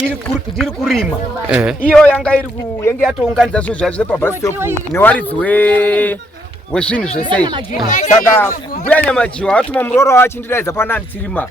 ndiri kurima iyo yanga yatounganidza zvinhu zvazvise pabus stop newaridzi wezvinhu zvese. Saka mbuya Nyamajiwa atuma muroro achindidaidza panani tirima.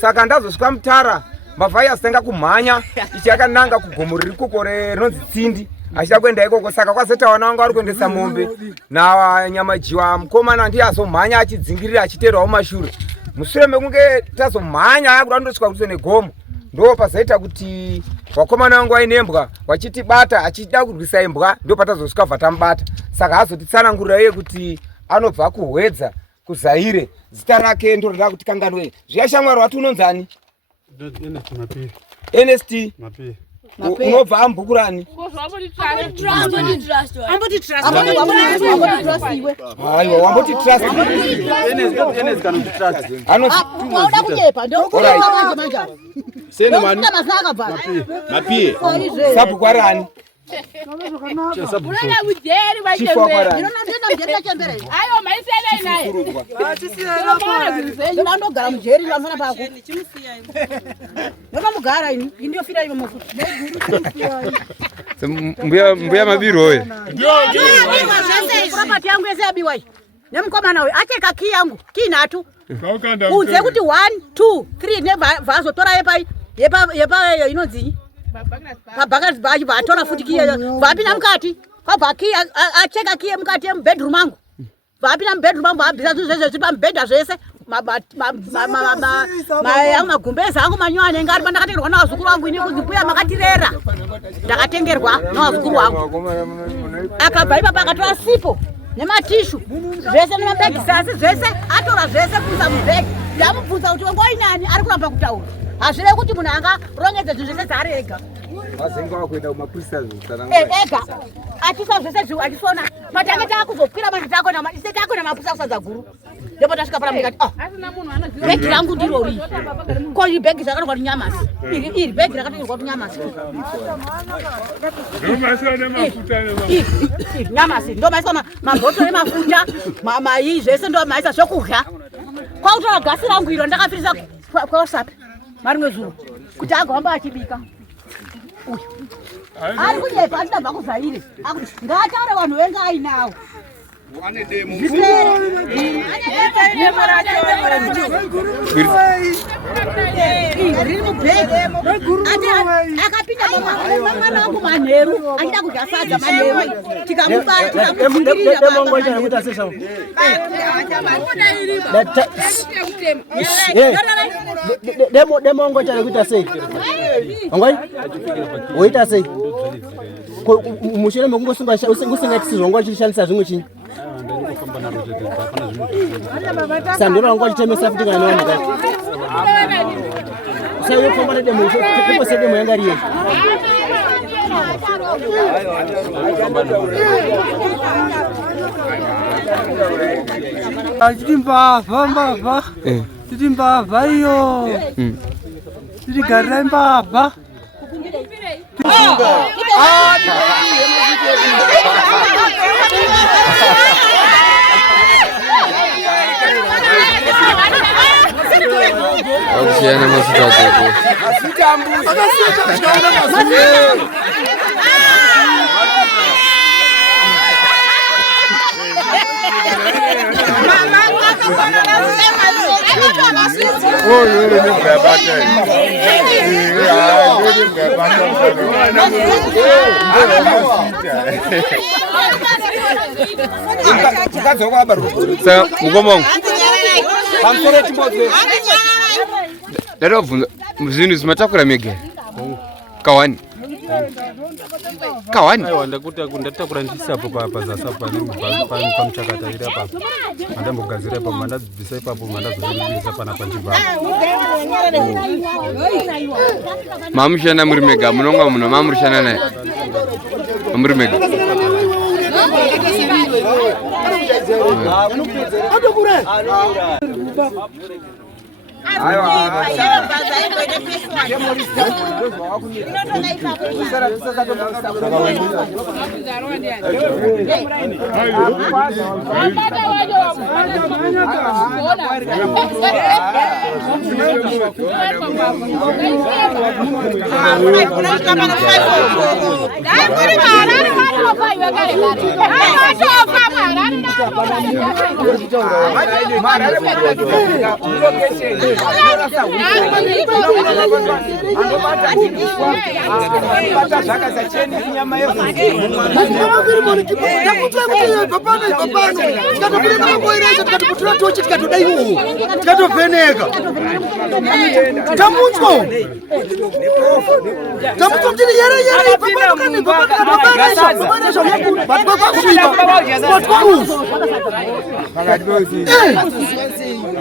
Saka ndazosvika mutara mavhai asitanga kumhanya ichi yakananga kugomo riri kukore rinonzi Tsindi achida kuenda ikoko. Saka kwazeta wana wangu ari kuendesa mombe naNyamajiwa mukomana ndiye azomhanya achidzingirira achiteerwawo mashure. Mushure mekunge tazomhanya akuda kundosvika kudhuze negomo ndo pazaita kuti wakomana wangu ainembwa wachitibata achida kurwisa imbwa ndo patazosvika vatamubata. Saka azotitsanangurira iye kuti anobva kuhwedza kuZaire zita rake ndo rinoda kuti kanganwe. Zviya shamwari wati unonzani? NST Mapie. Unobva ambukurani? Aiwa wamboti trust. NS kana trust. Anoda kunyepa ndo manja. Sene manu. Mapie. Sabu kwarani? Unana ujeri wachembere. Ndinona chembere. Ayo maisele naye. Ndinondogara mujeri lamana pako. Ndinogara ini ndio fira ivo mafuta. Mbuya Mabiro oye. Property yangu yese yabiwa. Nemukomana we acheka ki yangu kinatu. Unze kuti 1 2 3 nevazo tora yepa inonzi. Pabhakati bachi vatora futi kiye vapina mukati pabhaki acheka kiye mukati yemubedroom mangu vapina mubedroom mangu vabvisa zvinhu zvese zviri pamubhedha zvese magumbeza angu manyowa anenge ari pandakatengerwa navazukuru vangu ini kuzipuya makatirera ndakatengerwa navazukuru vangu. Akabva ipapo akatora sipo nematishu zvese nemabhegi zasi zvese atora zvese kuisa mubhegi. Ndamubvunza kuti wangoinani ari kuramba kutaura hazvive kuti munhu anga rongedza zvinhu zvese dzaari ega ega achisa zvese achisona matangeti akuzokwira mazita ako namadiseti ako namapusa kusadza guru ndipo tasvika pala mukati bhegi rangu ndirori ko iri bhegi zvakatorwa kunyamasi iri bhegi rakatonyorwa kunyamasi nyamasi ndo maisa mabhotoro emafuta mai zvese ndo maisa zvokudya kwautora gasi rangu iro ndakafirisa kwaosapi marimwe zuro kuti agohamba achibika uyu ari kunyepa achidabva kuZaire akuti ngaatare vanhu venga ainawo riri mubhegi akapinda mwana wangu manheru achida kudya sadza manheru demongo chana kuita sei ongoi oita sei mushure mekungosingaitisi zvongo chishandisa zvimwe chinyi sandoro wangu achitemesa futi kana nevanhu sai yofamba nedemo ipo sedemo yanga riye titi mbavha titi mbavha iyo titi garirai mbavha Oceana Masutadoko. Zvinhu zvimatakura mega kawani aiwa ndatakura ndisapo pazasi apa pamuchakata iri apa mandambogadzira ipapo mandabvisa ipapo mandazoisa panapa ndibva mamushanda muri mega munonga munhu mamurushanda naye muri mega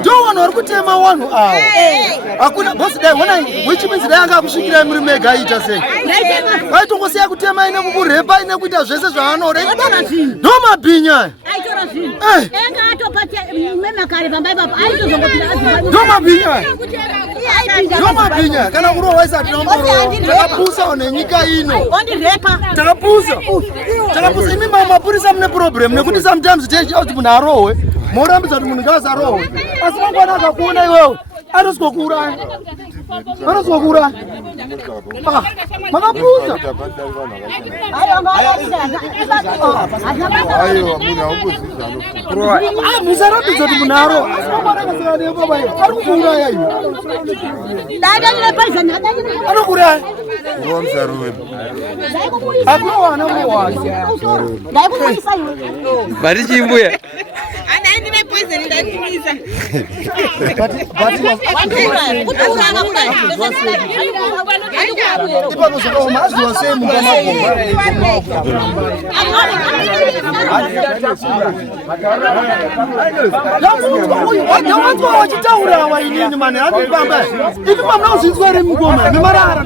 Don't want to tell my one. I couldn't boss there when I which means they are pushing them to make I just say. I don't say I could tell my name who rebuy them with us as I know. No, my pinya. Doma binya kana kuroweza tinomboro one nyika ino takapusa imi mapurisa mune problem nekuti sometimes techi auti munhu arohwe morambidza kuti munhu ngazi arohwe asi mangwana akakuona iwewe anozokura makapusa musarambidza kuti munhu arohwe asi mangwana akasikananebabai ari kukuuraya iwe anokuraya akunowana muwasi bari chimbuya wachitaura wainini mani ati pamba ipi pamna uzinzwere mugoma nemarara